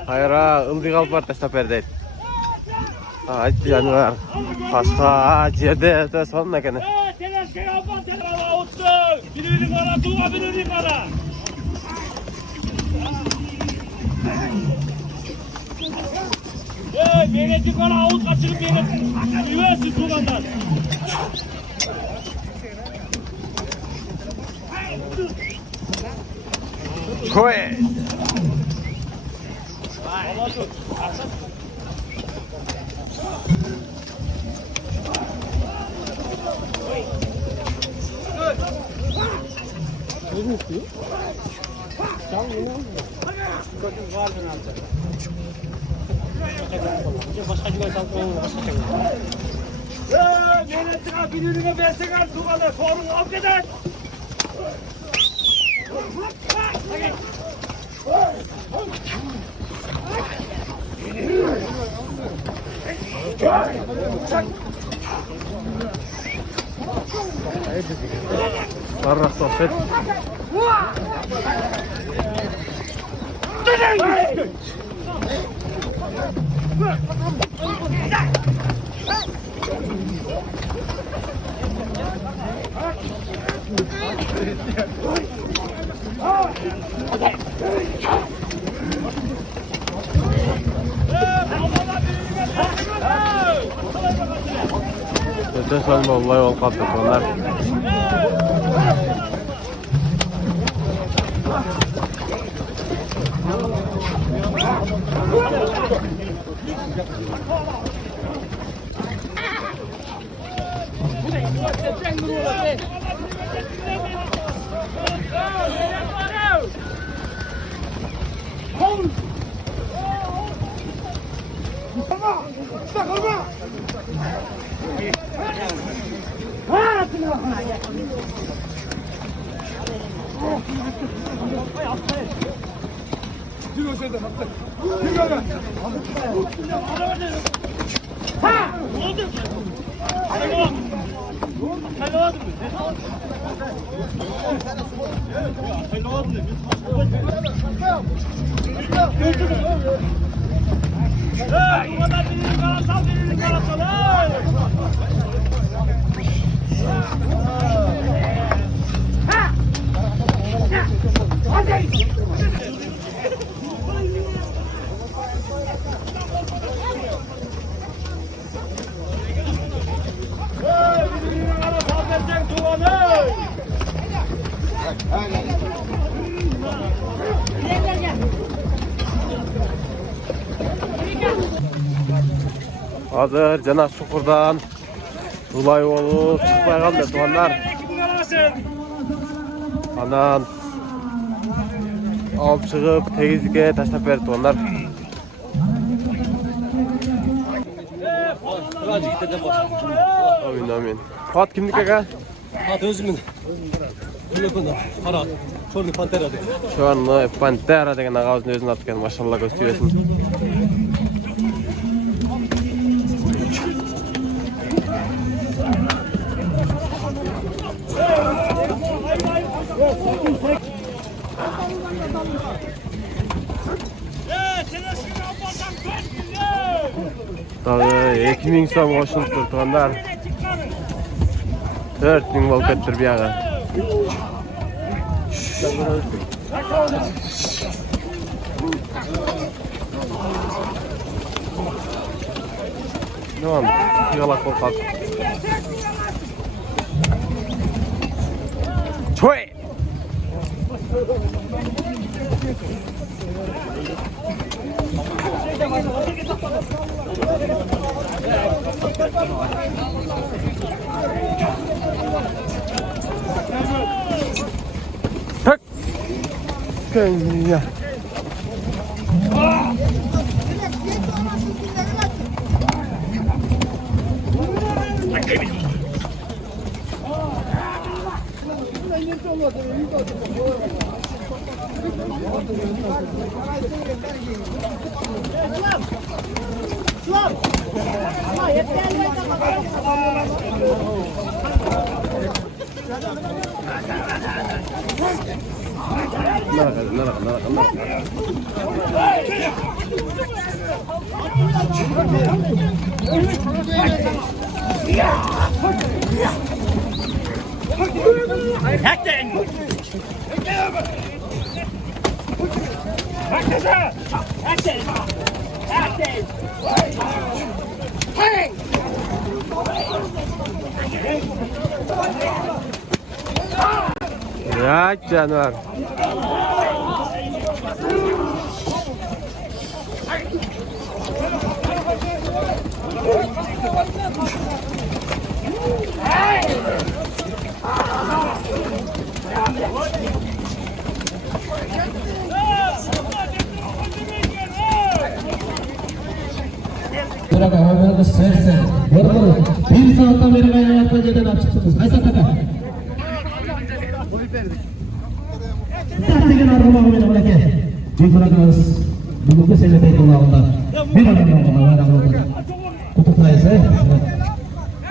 Hayra ıldı kalıp var taşlap berdeydi. Aytı yanılar. Kaşka jerde de sonuna kene. Birini kara, tuğa birini kara. Mehmet'i kara avut kaçırıp Mehmet. Üversin tuğandan. Koy. Mehmet'ine birini versen tuğandan sorun al kadar. Barrak sohbet. Öte salma olay ol kaldı onlar. Hazır Canak Çukur'dan Ulay olup çıkmaya kaldı tuğanlar. Anan alıp çıkıp tegizlik'e taşlap verdi tuğanlar. Amin amin. Fuat kimlik aka? Fuat özümün. Kulakında. Para. Çorlu Pantera dedi. Şu an Pantera degen ağabeyimizin özünü attıkken maşallah gösteriyorsun. Dağı 2000 so'm qo'shilib turganlar 4000 bo'lib ketdi bir yog'i. Tamam, yalak qo'rqat. Çoy! Tak! Kenya. Ya canavar. Burada havanız sersen. Bir saatten beri kaynayatma ceden açıksınız. Aysa kaka. Tartegen argımağım benim olake. Bir bırakınız. Bugünkü seneteyi kulağında. Bir adamdan bana var ağırlığı. Tutuklayısı.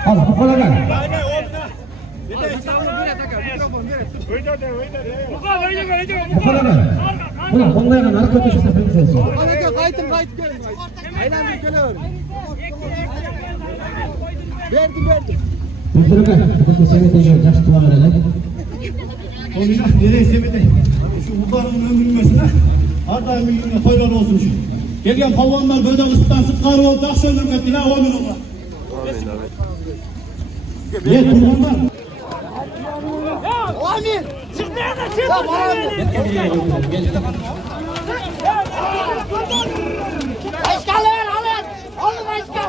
Al bu koladan. Bu koladan. Ulan onlarla narko köşesine peksesin. Kayıtım gelin. Aynen geliyor. Verdim. Bugünkü seneteyi yaşlı tuvağı verelim. Onu nereye sevdi? Şu kurbanın ömrülmesine Arda ömrülmesine koylar olsun şu. Gelgen palvanlar böyle ısıttan sıtkar ol, takşı ömrülmesine la o ömür ola. Amin amin. Ye kurbanlar. Amin. Çık nerede çık? Başkanlar alın. Alın başkan.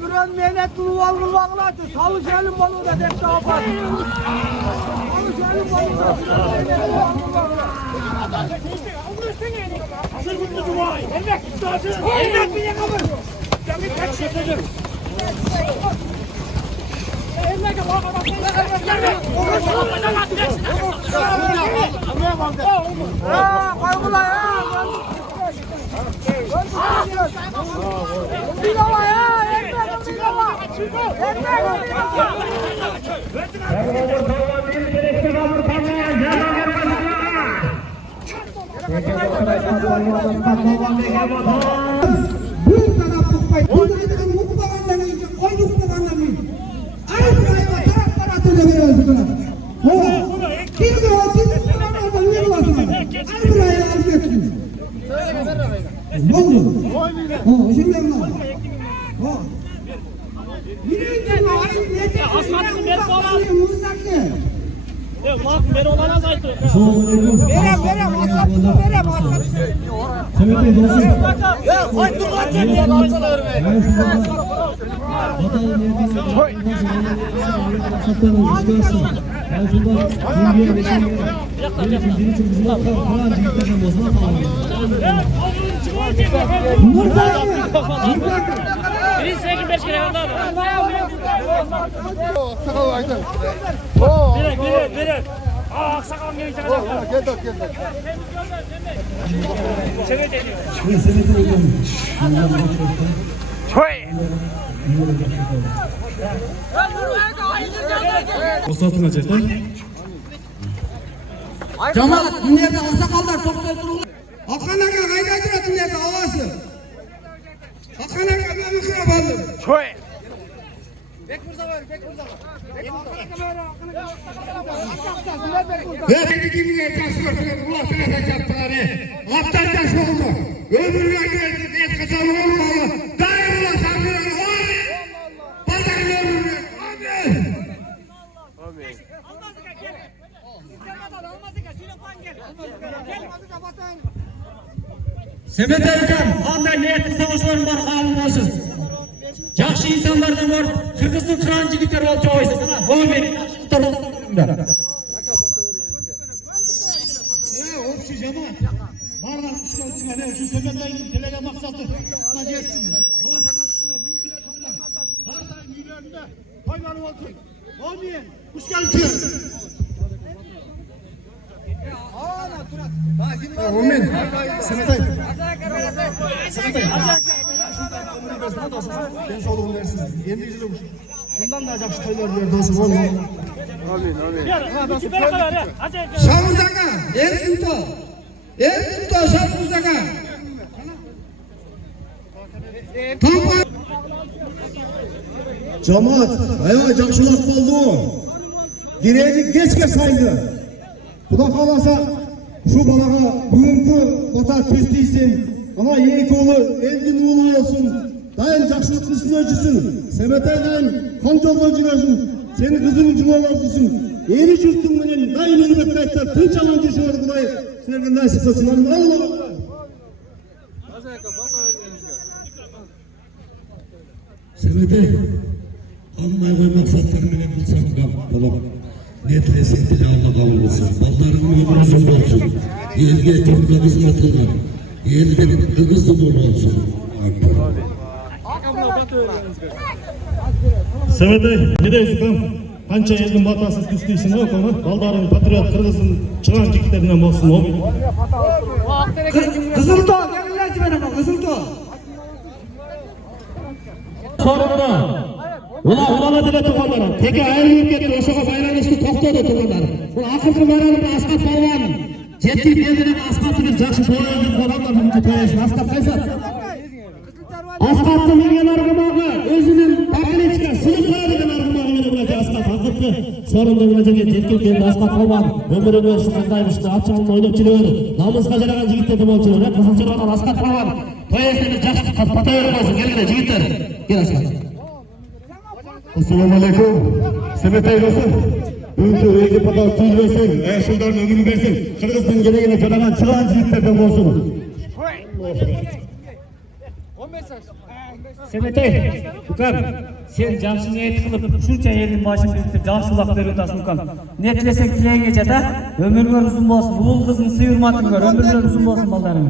Müren mehnetli uvalgın bağladı. Salış elim balığı da tek daha var. Salış elim balığı da Cemaat, dinlerde aksakallar toplayıp dururlar. Hakan Aga kayda dinlerde havası. Hakan Aga ben mikrofon aldım. Ve kimliğe taşıyorsunuz, kulaklarına taşyaptıları. Aptal taş oldu. Öbürlerine et kaçan olmalı. Dayanıla sanmıyorum. Pazarın öbürüne. Amin. Semet Erkan, андай ниеттик согушуулардын баары кабыл болсун. Жакшы инсандардан бар, Кыргыздын кыран жигиттери болуп чабайсың. Омин. Общий жамаат. Барлар кушканчылар, şu Semet'in телеген максаты мына жетсин. Ала такасына ар дайым үйлөрүндө тойлор болсун. Омин. Кушканчы. Omen, Semetay. Ben sağlığını versin. Endi yılım. Bundan da жақсы toylar ver dostum. Amin. Şamuzaka, Erkinto. Erkinto Şamuzaka. Cemaat, ayağa жақсылық болды. Direğini geçke saydı. Құда қаласа, şu balaға бүгінгі бата төстейсің, ана екі ұлы елдің ұлы болсын, дайын жақсылық үстіне жүрсін, Semetay дайын қан жолға жүресің, сені қызының жұмалар жүрсін, ені жұрттың менен дайын өлімет қайттар, тынч алан жүрсін, Құдай сіздерге насип қылсын. Sebete almay maksatları menен bulsam bolop. Ne tilesek dile Allah kabul olsun. Ballarının ömrü uzun olsun. Elge etimde hizmet kılın. Elden kızı dolu olsun. Sebete ne deysiz? Kança elin batası küstüysün o konu. Baldarın patriot Kırgız'ın çıkan jigitlerinden bolsun o. Kızıltağ gelin benim Kızıltağ. Sorunda ulama dile tuğanlarım. Teki ayrı ülkede oşağa baylanıştı toktoda tuğanlarım. Bu akırtı varalım Askat Balvan. Jetip yerinin Askat'ın jakşı toyayın kolanlar mümkün toyasın. Askat kaysat. Askat'ın milyon argımağı özünün pakiliçka sınıf karadigen argımağı mene bırakı Askat. Akırtı sorunda ulacıge jetip geldi Askat Balvan. Ömürün ölçü kızdaymıştı. Atçağın oynap çiliyor. Namusqa jaragan jigitlerdi bolçuyor. Kızılçırağın Askat Balvan. Toyasını jakşı patayır olsun. Gelgide jigitler. Gel Askat. Assalamu alaikum. Sebete eylesin. Önce öyle kadar tuz versin. Şunların ömrünü versin. Kırgız'ın gereğine jaragan çıkan jigitlerden bolsun. Sebete, ukam, sen jamsız niyet kılıp şuncha elin başını biriktirip jamsız ulaq berip otasың ukam. Ne tilesek tileyince de ömürler uzun bolsun. Uul kızın sый урматың бар, ömürler uzun bolsun balдарың.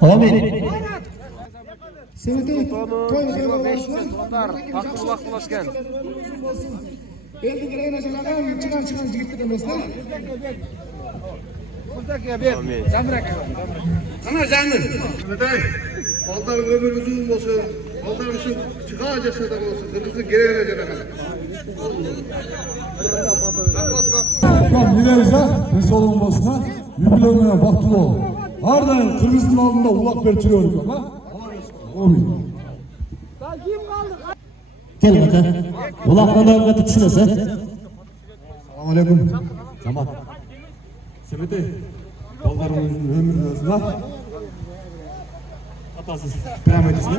Amin. Sebete elin gereğine jaragan çıkan jigitlerden bolsun. Sana canım. Baldarın ömrü uzun olsun. Baldarın için çıkan cesadak olsun. Kırmızı gereğine jaragan. Nileyse, Resul'un başına, yübülemeye baktılı ol. Arda'yın Kırgız'ın aldığında ulak bertiriyoruz ama. Amin. Gel bakalım. Ulakla da tutuşurası. Selamun aleyküm. Tamam. Sebete, baldarımızın ömrünü özüne. Atasız, devam edilsin.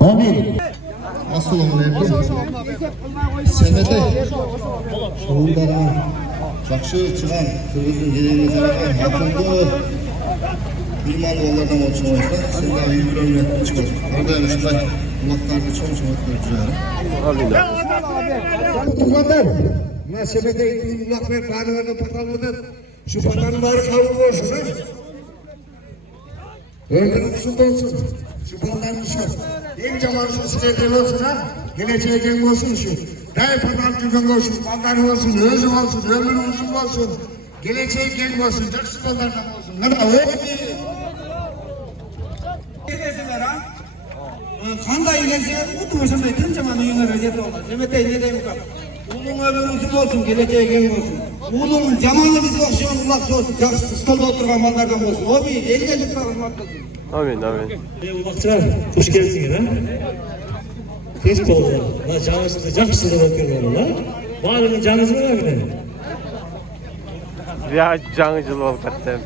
Amin. Assalamu alaikum. Sebete şoğullarına жақсы çıkan Kırgız'ın gereğine jaragan akıllı bilman oğullardan olsun olsa sen daha iyi bir ömrü çıkmasın. Orada ışıklar kulaklarını çoğun ötürüyorum. Tuğanlar, buna Sebete kulak ver, kanılarını patalmadan şu patanları kabul olsun. Ömrün uzun olsun. Şu baldan düşün. En camansız sizlerden olsun ha. Geleceğe gen olsun şu. Dayı patal tüken olsun. Baldan olsun, özü olsun, ömrün uzun olsun. Geleceğe gen olsun, jakşı ballardan olsun. Ne da öyle değil. Qanday elese, o'tib o'shanday tinchaman uyingga rejat oladi. Sebete ne deyim ki? Ulung ömrü uzun olsun, geleceğe gen olsun. Ulung jamanı bize okşayan ulak olsun. Jakşı stolda oturgan ballardan olsun. O bir elge jıklar hizmet kılsın. Amin, amin. Ulakçılar, hoş geldiniz ha. Keç oldu. La canısında jakşı da bakıyorlar la. Barının canısı mı var bir de? Ya canı jıl ol katten.